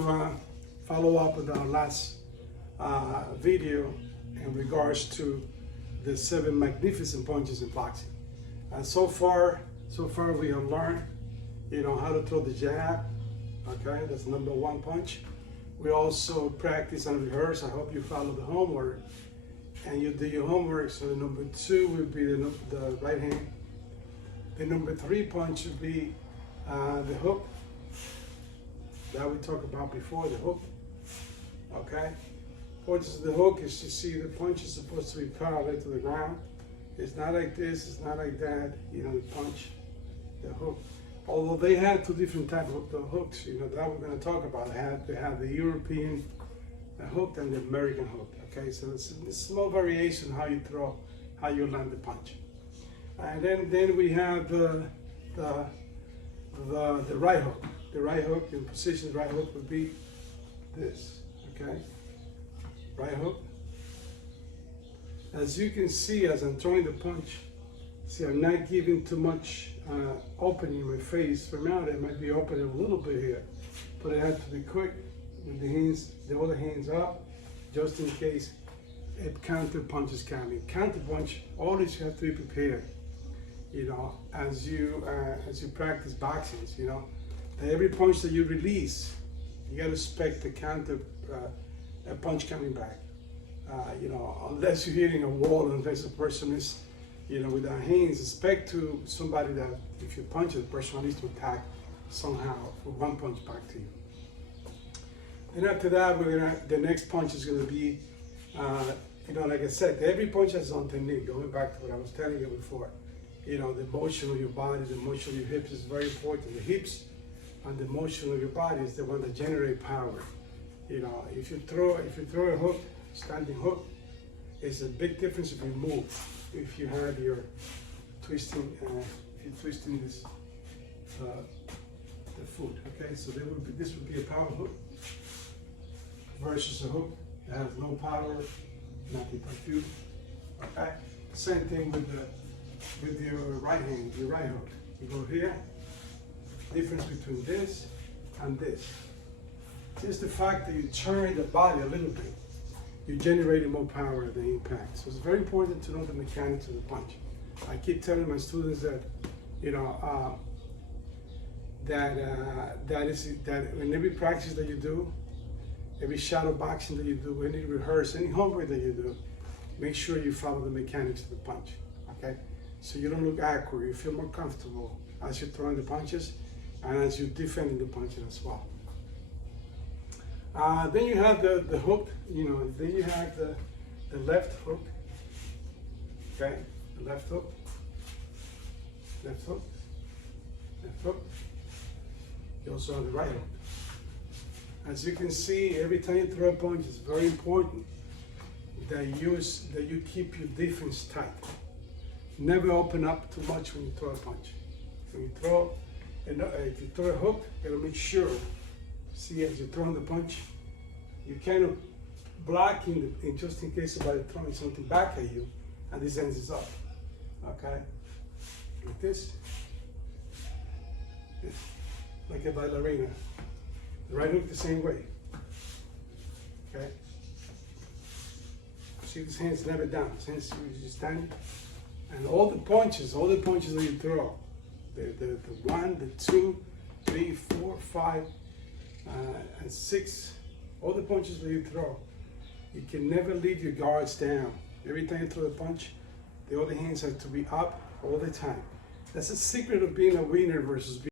Follow up with our last video in regards to the 7 magnificent punches in boxing. And so far we have learned, how to throw the jab. Okay, that's number 1 punch. We also practice and rehearse. I hope you follow the homework and you do your homework. So the number 2 would be the right hand. The number 3 punch would be the hook that we talked about before, the hook. Okay, importance of the hook is to see the punch is supposed to be parallel to the ground. It's not like this, it's not like that, the punch, the hook. Although they had 2 different types of hooks, that we're going to talk about. They have the European hook and the American hook. Okay, so it's a small variation how you throw, how you land the punch. And then we have the right hook. The right hook, in position, right hook would be this. Okay, right hook. As you can see, as I'm throwing the punch, see, I'm not giving too much opening in my face. For now, it might be opening a little bit here, but it has to be quick with the hands, the other hands up, just in case it counter punch is coming. Counter punch, always you have to be prepared. As you practice boxing, that every punch that you release, you got to expect the counter a punch coming back. Unless you're hitting a wall, unless a person is, with their hands, expect to somebody that if you punch the person needs to attack somehow for 1 punch back to you. And after that, the next punch is gonna be, like I said, every punch has its own technique. Going back to what I was telling you before, the motion of your body, the motion of your hips is very important. The hips and the motion of your body is the one that generate power. If you throw a hook, standing hook, it's a big difference if you move. If you have your twisting, if you're twisting this, the foot. Okay, so this would be a power hook versus a hook that has no power, nothing but you. Okay, same thing with your right hand, your right hook. You go here. Difference between this and this. Just the fact that you turn the body a little bit, you're generating more power at the impact. So it's very important to know the mechanics of the punch. I keep telling my students that, that in every practice that you do, every shadow boxing that you do, any rehearse, any homework that you do, make sure you follow the mechanics of the punch. Okay, so you don't look awkward. You feel more comfortable as you're throwing the punches and as you're defending the punches as well. Then you have the hook, then you have the left hook, okay, the left hook, left hook, left hook. You also have the right hook. As you can see, every time you throw a punch, it's very important that you keep your defense tight. Never open up too much when you throw a punch. When you throw, if you throw a hook, you gotta make sure. See, as you're throwing the punch, you kind of blocking it just in case somebody throwing something back at you, and this ends up. Okay, like this, like a ballerina. The right hook the same way. Okay. See, this hand's never down. This hand's just standing, and all the punches that you throw, the 1, the 2, 3, 4, 5. And 6, all the punches that you throw, you can never leave your guards down. Every time you throw a punch, the other hands have to be up all the time. That's the secret of being a winner versus being